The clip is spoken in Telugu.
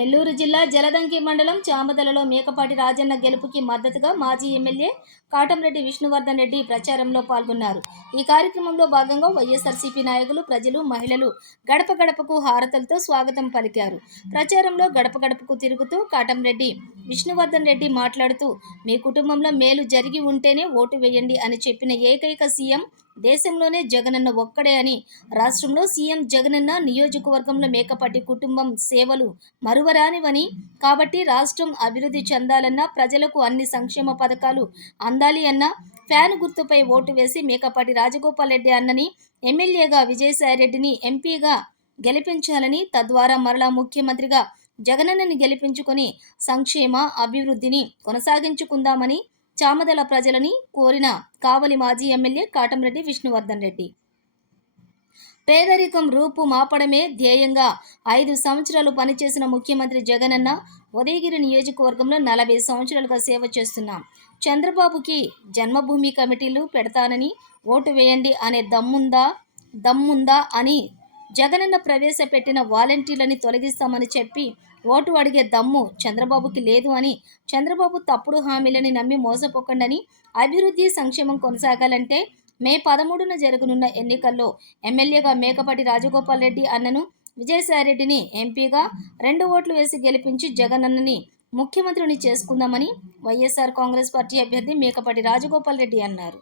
నెల్లూరు జిల్లా జలదంకి మండలం చామదలలో మేకపాటి రాజన్న గెలుపుకి మద్దతుగా మాజీ ఎమ్మెల్యే కాటంరెడ్డి విష్ణువర్ధన్ రెడ్డి ప్రచారంలో పాల్గొన్నారు. ఈ కార్యక్రమంలో భాగంగా వైఎస్ఆర్సీపీ నాయకులు, ప్రజలు, మహిళలు గడప గడపకు హారతలతో స్వాగతం పలికారు. ప్రచారంలో గడప గడపకు తిరుగుతూ కాటంరెడ్డి విష్ణువర్ధన్ రెడ్డి మాట్లాడుతూ, మీ కుటుంబంలో మేలు జరిగి ఉంటేనే ఓటు వేయండి అని చెప్పిన ఏకైక సీఎం దేశంలోనే జగనన్న ఒక్కడే అని, రాష్ట్రంలో సీఎం జగనన్న నియోజకవర్గంలో మేకపాటి కుటుంబం సేవలు మరువరానివని, కాబట్టి రాష్ట్రం అభివృద్ధి చెందాలన్నా, ప్రజలకు అన్ని సంక్షేమ పథకాలు అందాలి అన్నా ఫ్యాన్ గుర్తుపై ఓటు వేసి మేకపాటి రాజగోపాల్ రెడ్డి అన్నని ఎమ్మెల్యేగా, విజయసాయిరెడ్డిని ఎంపీగా గెలిపించాలని, తద్వారా మరలా ముఖ్యమంత్రిగా జగనన్నని గెలిపించుకొని సంక్షేమ అభివృద్ధిని కొనసాగించుకుందామని చామదల ప్రజలని కోరిన కావలి మాజీ ఎమ్మెల్యే కాటంరెడ్డి విష్ణువర్ధన్ రెడ్డి. పేదరికం రూపు మాపడమే ధ్యేయంగా 5 సంవత్సరాలు పనిచేసిన ముఖ్యమంత్రి జగనన్న ఉదయగిరి నియోజకవర్గంలో 40 సంవత్సరాలుగా సేవ చేస్తున్నాం. చంద్రబాబుకి జన్మభూమి కమిటీలు పెడతానని ఓటు వేయండి అనే దమ్ముందా అని జగనన్న ప్రవేశపెట్టిన వాలంటీర్లని తొలగిస్తామని చెప్పి ఓటు అడిగే దమ్ము చంద్రబాబుకి లేదు అని, చంద్రబాబు తప్పుడు హామీలని నమ్మి మోసపోకండని, అభివృద్ధి సంక్షేమం కొనసాగాలంటే మే 13న జరగనున్న ఎన్నికల్లో ఎమ్మెల్యేగా మేకపాటి రాజగోపాల్ రెడ్డి అన్నను, విజయసాయిరెడ్డిని ఎంపీగా 2 ఓట్లు వేసి గెలిపించి జగనన్నని ముఖ్యమంత్రిని చేసుకుందామని వైఎస్ఆర్ కాంగ్రెస్ పార్టీ అభ్యర్థి మేకపాటి రాజగోపాల్ రెడ్డి అన్నారు.